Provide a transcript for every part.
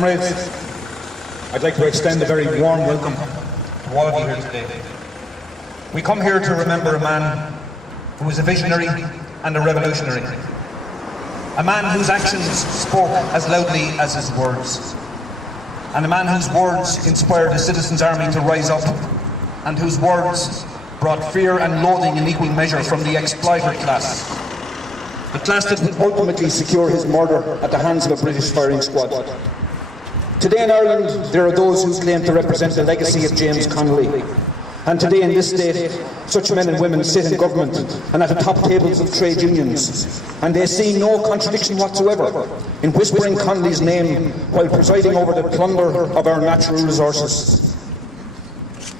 Comrades, I'd like to extend a very warm welcome to all of you here today. We come here to remember a man who was a visionary and a revolutionary. A man whose actions spoke as loudly as his words. And a man whose words inspired the citizens' army to rise up, and whose words brought fear and loathing in equal measure from the exploited class. A class that would ultimately secure his murder at the hands of a British firing squad. Today in Ireland, there are those who claim to represent the legacy of James Connolly. And today in this state, such men and women sit in government and at the top tables of trade unions. And they see no contradiction whatsoever in whispering Connolly's name while presiding over the plunder of our natural resources.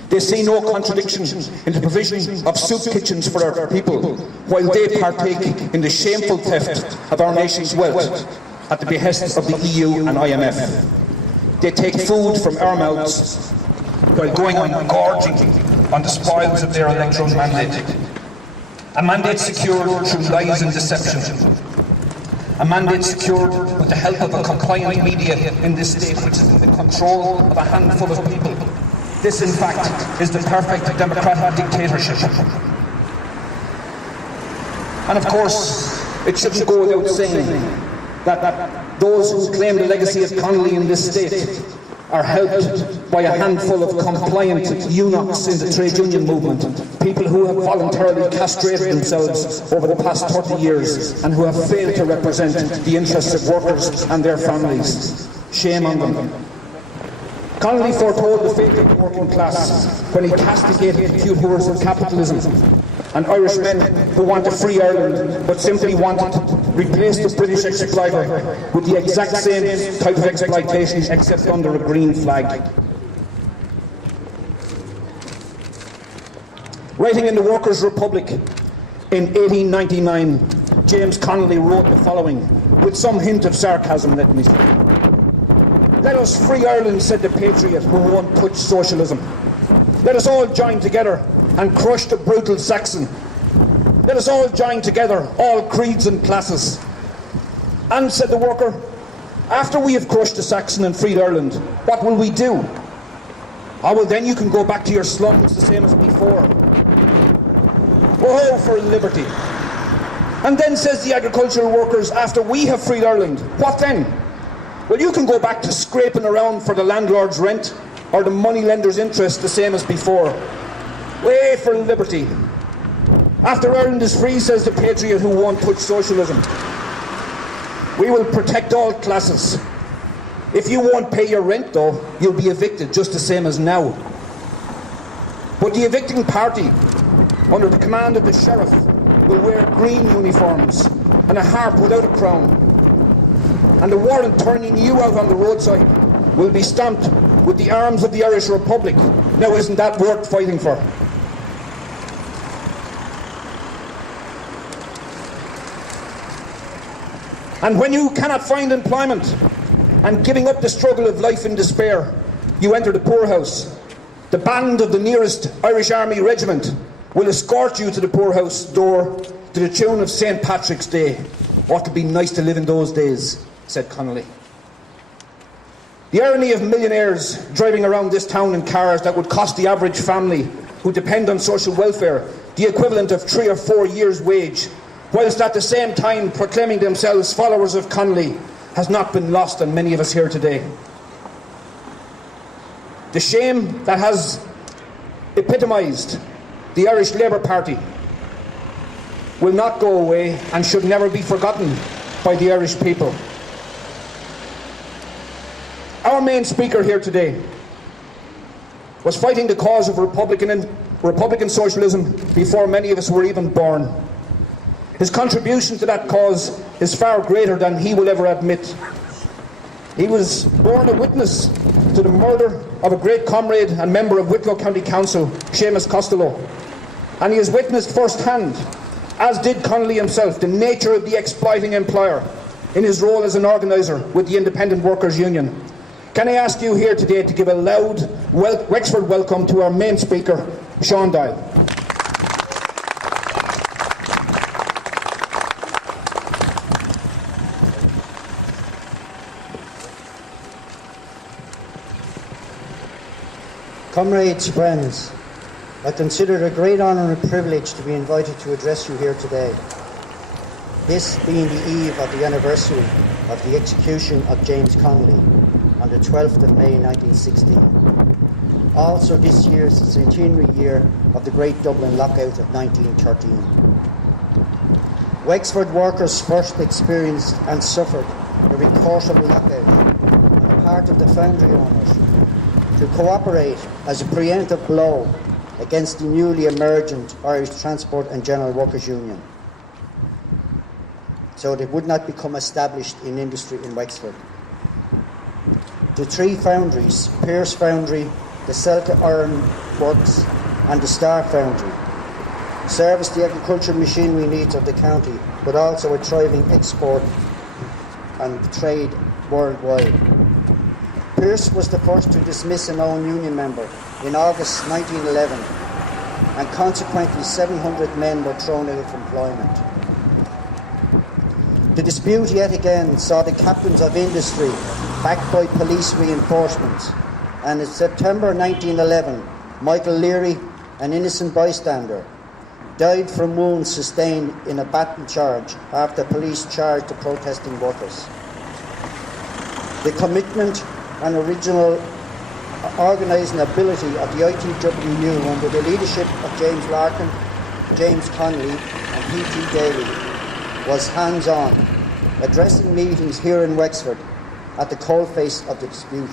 They see no contradiction in the provision of soup kitchens for our people while they partake in the shameful theft of our nation's wealth at the behest of the EU and IMF. They take food from our mouths while going on gorging on the spoils of their electoral mandate. A mandate secured through lies and deception. A mandate secured with the help of a compliant media in this state which is in the control of a handful of people. This, in fact, is the perfect democratic dictatorship. And of course, it shouldn't go without saying that those who claim the legacy of Connolly in this state are helped by a handful of compliant eunuchs in the trade union movement, people who have voluntarily castrated themselves over the past 30 years and who have failed to represent the interests of workers and their families. Shame on them. Connolly foretold the fate of the working class when he castigated the cute horrors of capitalism, and Irishmen who want a free Ireland but simply wanted to replace the British exploiter with the exact same type of exploitation except under a green flag. Writing in the Workers' Republic in 1899, James Connolly wrote the following, with some hint of sarcasm, let me say. "Let us free Ireland," said the patriot who won't touch socialism. "Let us all join together and crush the brutal Saxon. Let us all join together, all creeds and classes." And, said the worker, "after we have crushed the Saxon and freed Ireland, what will we do?" "Ah, well, then you can go back to your slums the same as before." Oh, for liberty. And then, says the agricultural workers, "after we have freed Ireland, what then?" "Well, you can go back to scraping around for the landlord's rent or the moneylender's interest the same as before." Way for liberty. "After Ireland is free," says the patriot who won't touch socialism, "we will protect all classes. If you won't pay your rent, though, you'll be evicted just the same as now." But the evicting party, under the command of the sheriff, will wear green uniforms and a harp without a crown. And the warrant turning you out on the roadside will be stamped with the arms of the Irish Republic. Now, isn't that worth fighting for? And when you cannot find employment and giving up the struggle of life in despair, you enter the poorhouse. The band of the nearest Irish Army regiment will escort you to the poorhouse door to the tune of St. Patrick's Day. "Ought to be nice to live in those days," said Connolly. The irony of millionaires driving around this town in cars that would cost the average family who depend on social welfare the equivalent of 3 or 4 years' wage, whilst at the same time proclaiming themselves followers of Connolly, has not been lost on many of us here today. The shame that has epitomised the Irish Labour Party will not go away and should never be forgotten by the Irish people. Our main speaker here today was fighting the cause of Republican socialism before many of us were even born. His contribution to that cause is far greater than he will ever admit. He was born a witness to the murder of a great comrade and member of Wicklow County Council, Seamus Costello, and he has witnessed firsthand, as did Connolly himself, the nature of the exploiting employer in his role as an organiser with the Independent Workers' Union. Can I ask you here today to give a loud Wexford welcome to our main speaker, Sean Doyle. Comrades, friends, I consider it a great honour and privilege to be invited to address you here today. This being the eve of the anniversary of the execution of James Connolly on the 12th of May 1916. Also this year is the centenary year of the Great Dublin Lockout of 1913. Wexford workers first experienced and suffered a recursal lockout on the part of the Foundry owners to cooperate as a preemptive blow against the newly emergent Irish Transport and General Workers Union, so they would not become established in industry in Wexford. The three foundries, Pearce Foundry, the Celtic Iron Works and the Star Foundry, serviced the agricultural machinery needs of the county, but also a thriving export and trade worldwide. Pearce was the first to dismiss a known union member in August 1911, and consequently 700 men were thrown out of employment. The dispute yet again saw the captains of industry backed by police reinforcements, and in September 1911, Michael O Leary, an innocent bystander, died from wounds sustained in a baton charge after police charged the protesting workers. The commitment and original organising ability of the ITWU under the leadership of James Larkin, James Connolly and P.T. Daly was hands-on, addressing meetings here in Wexford at the coalface of the dispute.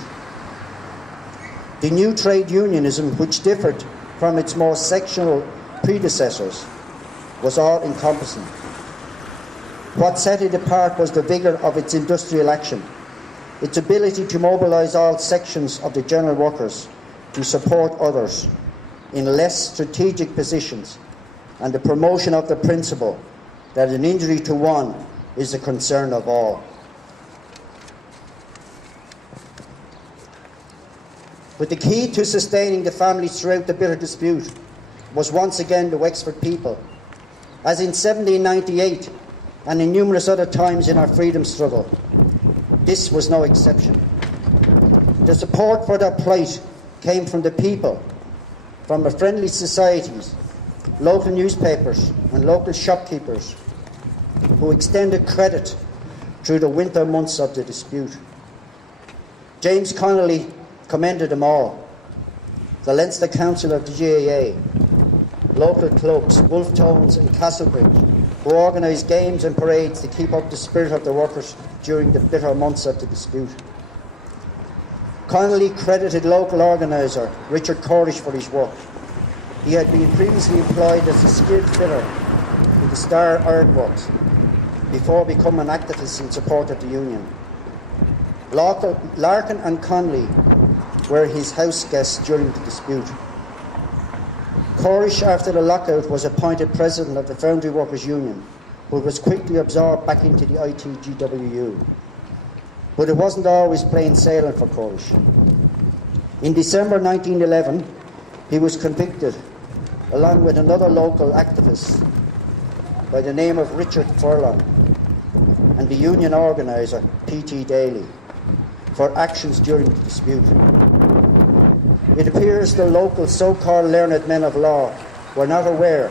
The new trade unionism, which differed from its more sectional predecessors, was all-encompassing. What set it apart was the vigour of its industrial action, its ability to mobilise all sections of the general workers to support others in less strategic positions, and the promotion of the principle that an injury to one is the concern of all. But the key to sustaining the families throughout the bitter dispute was once again the Wexford people, as in 1798 and in numerous other times in our freedom struggle. This was no exception. The support for their plight came from the people, from the friendly societies, local newspapers and local shopkeepers who extended credit through the winter months of the dispute. James Connolly commended them all: the Leinster Council of the GAA, local clubs, Wolfe Tones and Castlebridge, who organised games and parades to keep up the spirit of the workers during the bitter months of the dispute. Connolly credited local organiser Richard Cornish for his work. He had been previously employed as a skilled fitter in the Star Ironworks before becoming an activist in support of the union. Larkin and Connolly were his house guests during the dispute. Cornish, after the lockout, was appointed president of the Foundry Workers Union, but was quickly absorbed back into the ITGWU. But it wasn't always plain sailing for Cornish. In December 1911, he was convicted, along with another local activist by the name of Richard Furlong and the union organiser P.T. Daly, for actions during the dispute. It appears the local so-called learned men of law were not aware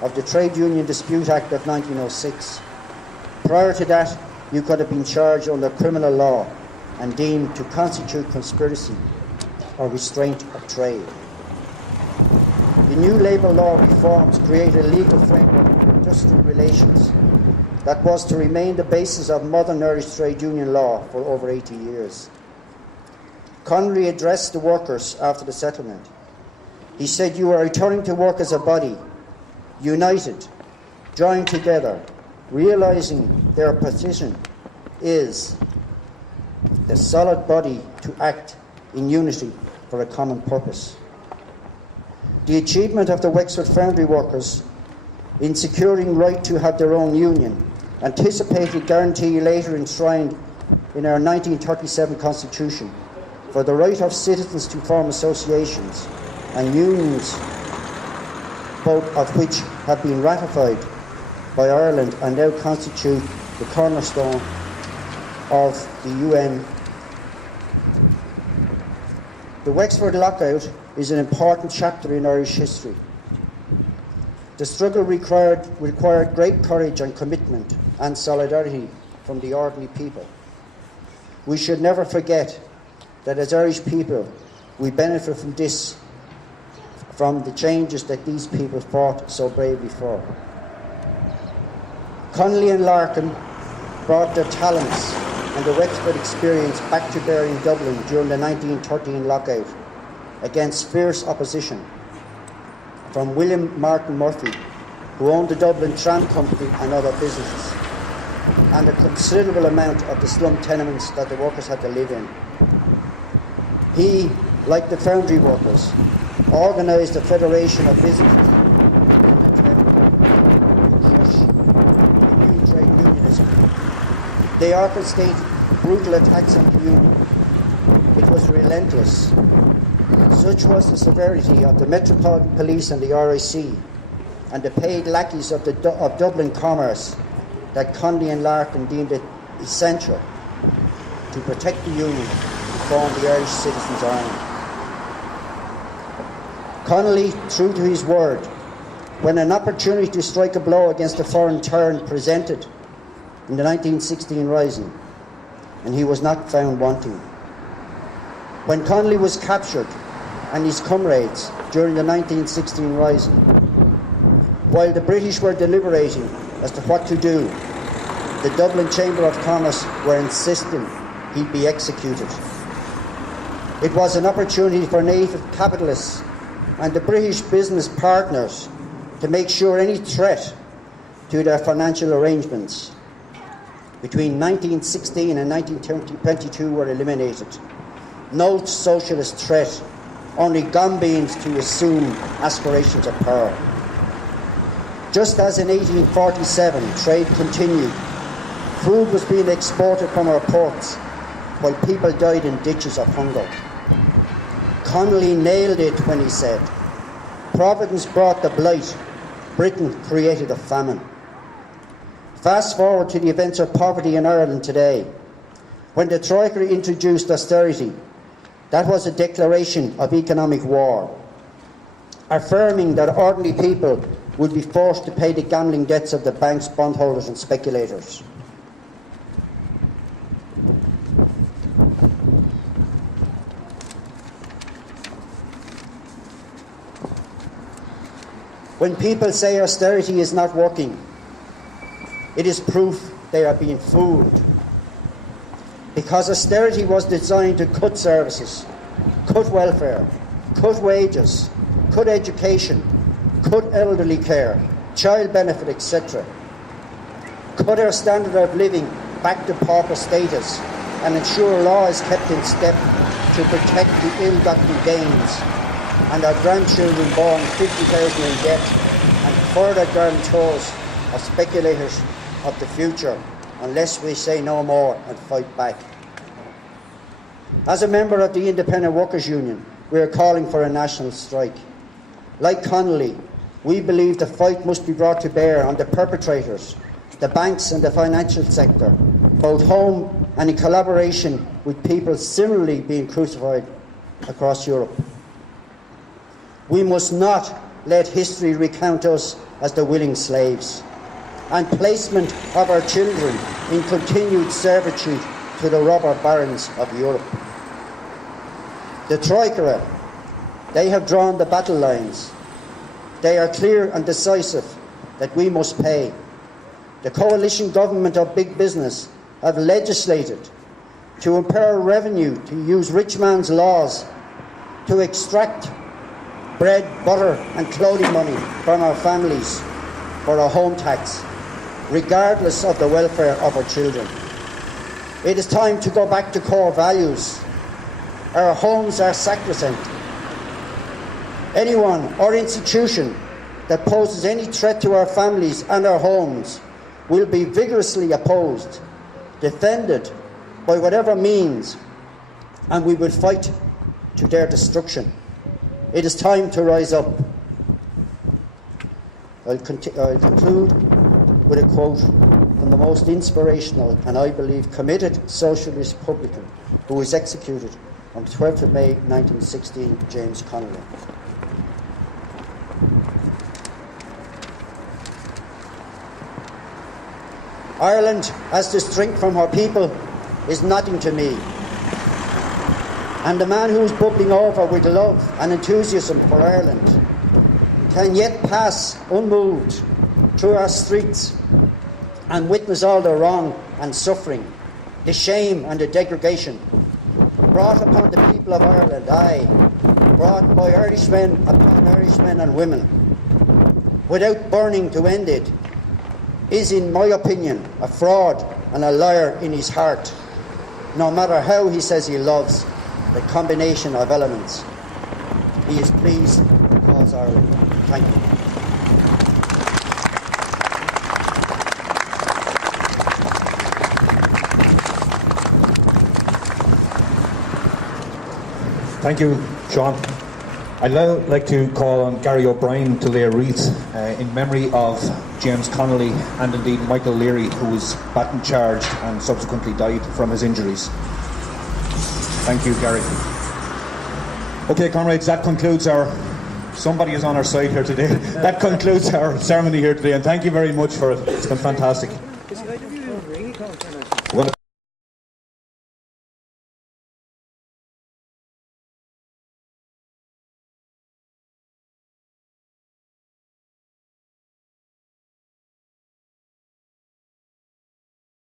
of the Trade Union Dispute Act of 1906. Prior to that, you could have been charged under criminal law and deemed to constitute conspiracy or restraint of trade. The new labour law reforms created a legal framework for industrial relations that was to remain the basis of modern Irish trade union law for over 80 years. Connolly addressed the workers after the settlement. He said, "You are returning to work as a body, united, joined together, realising their position is the solid body to act in unity for a common purpose." The achievement of the Wexford Foundry workers in securing right to have their own union, anticipated guarantee later enshrined in our 1937 Constitution for the right of citizens to form associations and unions, both of which have been ratified by Ireland and now constitute the cornerstone of the UN The Wexford Lockout is an important chapter in Irish history. The struggle required great courage and commitment and solidarity from the ordinary people. We should never forget that as Irish people, we benefit from this, from the changes that these people fought so bravely for. Connolly and Larkin brought their talents and the Wexford experience back to bear in Dublin during the 1913 lockout against fierce opposition from William Martin Murphy, who owned the Dublin Tram Company and other businesses, and a considerable amount of the slum tenements that the workers had to live in. He, like the Foundry workers, organised a federation of businesses in an attempt to crush the new trade unionism. They orchestrated brutal attacks on the union. It was relentless. Such was the severity of the Metropolitan Police and the RIC and the paid lackeys of Dublin commerce that Connolly and Larkin deemed it essential to protect the union and form the Irish Citizens' Army. Connolly, true to his word, when an opportunity to strike a blow against a foreign tyrant presented in the 1916 Rising, and he was not found wanting. When Connolly was captured and his comrades during the 1916 Rising, while the British were deliberating as to what to do, the Dublin Chamber of Commerce were insisting he'd be executed. It was an opportunity for native capitalists and the British business partners to make sure any threat to their financial arrangements between 1916 and 1922 were eliminated. No socialist threat, only gambins to assume aspirations of power. Just as in 1847 trade continued, food was being exported from our ports while people died in ditches of hunger. Connolly nailed it when he said, "Providence brought the blight, Britain created the famine." Fast forward to the events of poverty in Ireland today. When the Troika introduced austerity, that was a declaration of economic war, affirming that ordinary people would be forced to pay the gambling debts of the banks, bondholders and speculators. When people say austerity is not working, it is proof they are being fooled. Because austerity was designed to cut services, cut welfare, cut wages, cut education, cut elderly care, child benefit, etc. Cut our standard of living back to pauper status and ensure law is kept in step to protect the ill-gotten gains and our grandchildren born 50,000 in debt and further guarantors of speculators of the future unless we say no more and fight back. As a member of the Independent Workers' Union, we are calling for a national strike. Like Connolly, we believe the fight must be brought to bear on the perpetrators, the banks and the financial sector, both home and in collaboration with people similarly being crucified across Europe. We must not let history recount us as the willing slaves and placement of our children in continued servitude to the robber barons of Europe. The Troika, they have drawn the battle lines. They are clear and decisive that we must pay. The coalition government of big business have legislated to empower revenue to use rich man's laws to extract bread, butter and clothing money from our families for our home tax, regardless of the welfare of our children. It is time to go back to core values. Our homes are sacrosanct. Anyone or institution that poses any threat to our families and our homes will be vigorously opposed, defended by whatever means, and we will fight to their destruction. It is time to rise up. I'll conclude with a quote from the most inspirational and, I believe, committed socialist publican who was executed on the 12th of May 1916, James Connolly. Ireland, as distinct from her people, is nothing to me. And the man who is bubbling over with love and enthusiasm for Ireland can yet pass unmoved through our streets and witness all the wrong and suffering, the shame and the degradation brought upon the people of Ireland, aye, brought by Irishmen upon Irishmen and women, without burning to end it, is, in my opinion, a fraud and a liar in his heart, no matter how he says he loves the combination of elements. He is pleased to cause Ireland. Thank you. Thank you, Sean. I'd now like to call on Gary O'Brien to lay a wreath in memory of James Connolly and indeed Michael Leary, who was baton charged and subsequently died from his injuries. Thank you, Gary. Okay, comrades, that concludes our... Somebody is on our side here today. That concludes our ceremony here today, and thank you very much for it. It's been fantastic.